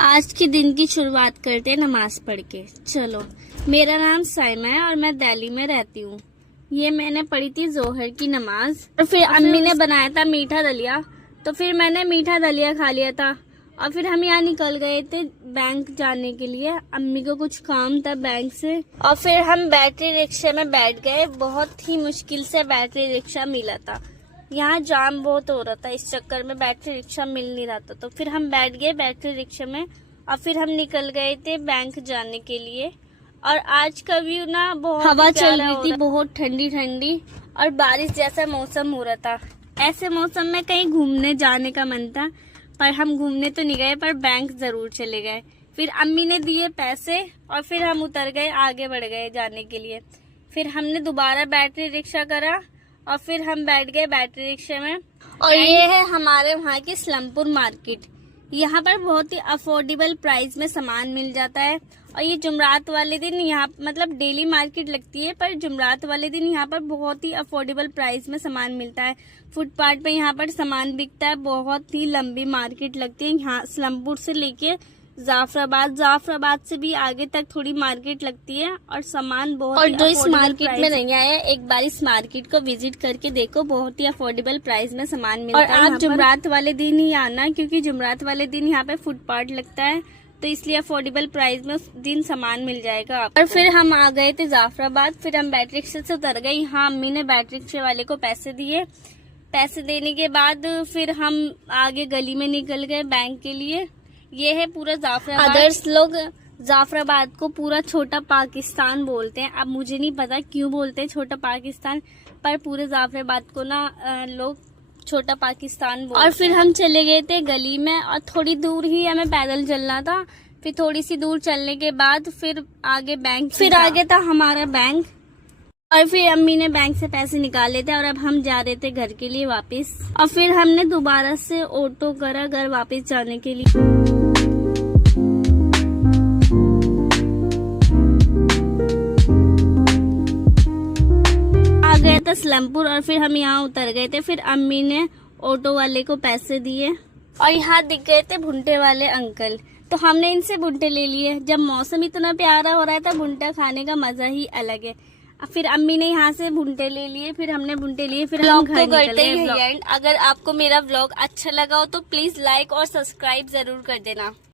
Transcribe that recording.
आज के दिन की शुरुआत करते हैं नमाज पढ़ के। चलो, मेरा नाम साइमा है और मैं दिल्ली में रहती हूँ। ये मैंने पढ़ी थी जोहर की नमाज और फिर अम्मी ने बनाया था मीठा दलिया, तो फिर मैंने मीठा दलिया खा लिया था और फिर हम यहाँ निकल गए थे बैंक जाने के लिए। अम्मी को कुछ काम था बैंक से और फिर हम बैटरी रिक्शे में बैठ गए। बहुत ही मुश्किल से बैटरी रिक्शा मिला था, यहाँ जाम बहुत हो रहा था, इस चक्कर में बैटरी रिक्शा मिल नहीं रहा था। तो फिर हम बैठ गए बैटरी रिक्शा में और फिर हम निकल गए थे बैंक जाने के लिए। और आज का व्यू ना बहुत हवा चल रही थी, बहुत ठंडी ठंडी और बारिश जैसा मौसम हो रहा था। ऐसे मौसम में कहीं घूमने जाने का मन था, पर हम घूमने तो नहीं गए, पर बैंक जरूर चले गए। फिर अम्मी ने दिए पैसे और फिर हम उतर गए, आगे बढ़ गए जाने के लिए। फिर हमने दोबारा बैटरी रिक्शा करा और फिर हम बैठ गए बैटरी रिक्शे में। और ये है हमारे वहाँ की स्लमपुर मार्केट। यहाँ पर बहुत ही अफोर्डेबल प्राइस में सामान मिल जाता है। और ये जुमरात वाले दिन यहाँ मतलब डेली मार्केट लगती है, पर जुमरात वाले दिन यहाँ पर बहुत ही अफोर्डेबल प्राइस में सामान मिलता है। फुटपाथ पे यहाँ पर सामान बिकता है। बहुत ही लंबी मार्केट लगती है यहाँ स्लमपुर से लेके जाफराबाद से भी आगे तक थोड़ी मार्केट लगती है और सामान बहुत। और जो इस मार्केट में नहीं आया, एक बार इस मार्केट को विजिट करके देखो, बहुत ही अफोर्डेबल प्राइस में सामान मिलता है। और आप जुमरात वाले दिन ही आना, क्योंकि जुमरात वाले दिन यहाँ पे फुटपाथ लगता है, तो इसलिए अफोर्डेबल प्राइस में उस दिन सामान मिल जाएगा आपको। और फिर हम आ गए थे जाफराबाद। फिर हम बैटरी रिक्शे से उतर गए। यहाँ अम्मी ने बैटरी रिक्शे वाले को पैसे दिए। पैसे देने के बाद फिर हम आगे गली में निकल गए बैंक के लिए। ये है पूरा जाफराबाद। अदर्स लोग जाफराबाद को पूरा छोटा पाकिस्तान बोलते हैं। अब मुझे नहीं पता क्यों बोलते हैं छोटा पाकिस्तान, पर पूरे जाफराबाद को ना लोग छोटा पाकिस्तान बोलते हैं। और फिर हम चले गए थे गली में और थोड़ी दूर ही हमें पैदल चलना था। फिर थोड़ी सी दूर चलने के बाद फिर आगे बैंक, फिर आगे था हमारा बैंक। और फिर अम्मी ने बैंक से पैसे निकाले थे और अब हम जा रहे थे घर के लिए वापस। और फिर हमने दोबारा से ऑटो करा घर वापस जाने के लिए। आ गया था स्लमपुर और फिर हम यहाँ उतर गए थे। फिर अम्मी ने ऑटो वाले को पैसे दिए और यहाँ दिख गए थे भुट्टे वाले अंकल, तो हमने इनसे भुट्टे ले लिए। जब मौसम इतना प्यारा हो रहा था, भुट्टा खाने का मजा ही अलग है। फिर अम्मी ने यहाँ से भुट्टे ले लिए, फिर हमने भुट्टे लिए, फिर हम घर करते हैं एंड। अगर आपको मेरा व्लॉग अच्छा लगा हो तो प्लीज लाइक और सब्सक्राइब जरूर कर देना।